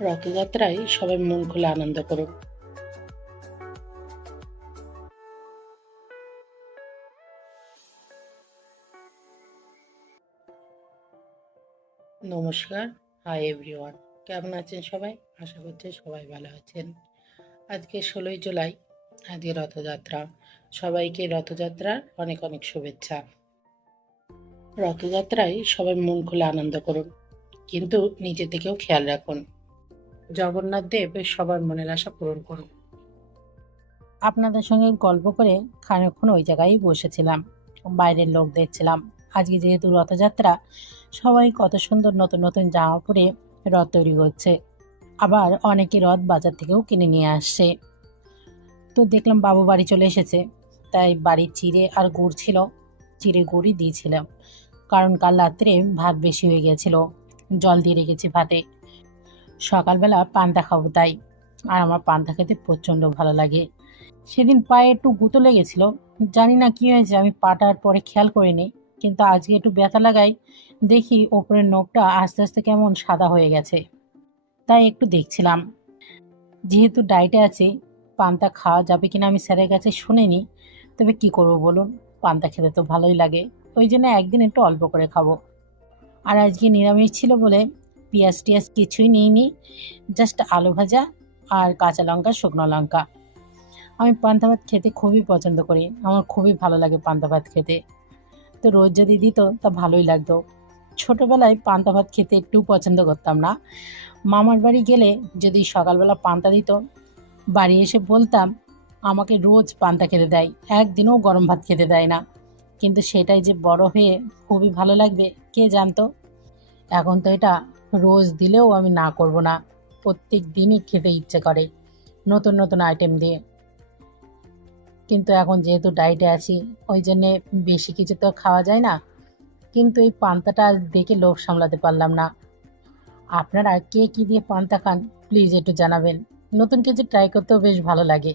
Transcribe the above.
রথযাত্রায় সবাই মন খুলে আনন্দ করুক। নমস্কার, হাই এভরিওয়ান। কেমন আছেন সবাই? আশা করছি সবাই ভালো আছেন। আজকে 16ই জুলাই, আজকে রথযাত্রা। সবাইকে রথযাত্রার অনেক অনেক শুভেচ্ছা। রথযাত্রায় সবাই মন খুলে আনন্দ করুন, কিন্তু নিজের দিকেও খেয়াল রাখুন। জগন্নাথ দেব সবার মনের আশা পূরণ করুন। আপনাদের সঙ্গে গল্প করে খানিকক্ষণ ওই জায়গায় বসেছিলাম, বাইরের লোক দেখছিলাম। আজকে যেহেতু রথযাত্রা, সবাই কত সুন্দর নতুন নতুন জামা পরে রথ তৈরি করছে। আবার অনেকে রথ বাজার থেকেও কিনে নিয়ে আসছে। তো দেখলাম বাবু বাড়ি চলে এসেছে, তাই বাড়ির চিড়ে আর গুড় ছিল, চিড়ে গুড়ই দিয়েছিলাম। কারণ কাল রাত্রে ভাত বেশি হয়ে গেছিল, জল দিয়ে রেখেছি ভাতে। সকালবেলা পান্তা খাবো তাই। আর আমার পান্তা খেতে প্রচণ্ড ভালো লাগে। সেদিন পায়ে একটু গুঁতো লেগেছিল, জানি না কি হয়েছে, আমি পাটার পরে খেয়াল করিনি। কিন্তু আজকে একটু ব্যথা লাগাই দেখি ওপরের নখটা আস্তে আস্তে কেমন সাদা হয়ে গেছে। তাই একটু দেখছিলাম। যেহেতু ডায়েটে আছি, পান্তা খাওয়া যাবে কিনা আমি স্যারের কাছে শুনিনি। তবে কি করব বলুন, পান্তা খেতে তো ভালোই লাগে। ওই জন্য একদিন একটু অল্প করে খাবো। আর আজকে নিরামিষ ছিল বলে পেঁয়াজ টিয়াজ কিছুই নিইনি, জাস্ট আলু ভাজা আর কাঁচা লঙ্কা, শুকনো লঙ্কা। আমি পান্তা ভাত খেতে খুবই পছন্দ করি, আমার খুবই ভালো লাগে পান্তা ভাত খেতে। তো রোজ যদি দিত তা ভালোই লাগতো। ছোটবেলায় পান্তা ভাত খেতে একটু পছন্দ করতাম না। মামার বাড়ি গেলে যদি সকালবেলা পান্তা দিত, বাড়ি এসে বলতাম আমাকে রোজ পান্তা খেতে দেয়, একদিনও গরম ভাত খেতে দেয় না। কিন্তু সেটাই যে বড় হয়ে খুবই ভালো লাগবে কে জানতো। এখন তো এটা রোজ দিলেও আমি না করব না, প্রত্যেক দিনই খেতে ইচ্ছে করে নতুন নতুন আইটেম দিয়ে। কিন্তু এখন যেহেতু ডায়েটে আছি, ওই জন্যে বেশি কিছু তো খাওয়া যায় না। কিন্তু এই পান্তাটা আজ দেখে লোভ সামলাতে পারলাম না। আপনারা কে কী দিয়ে পান্তা খান প্লিজ একটু জানাবেন। নতুন কিছু ট্রাই করতেও বেশ ভালো লাগে।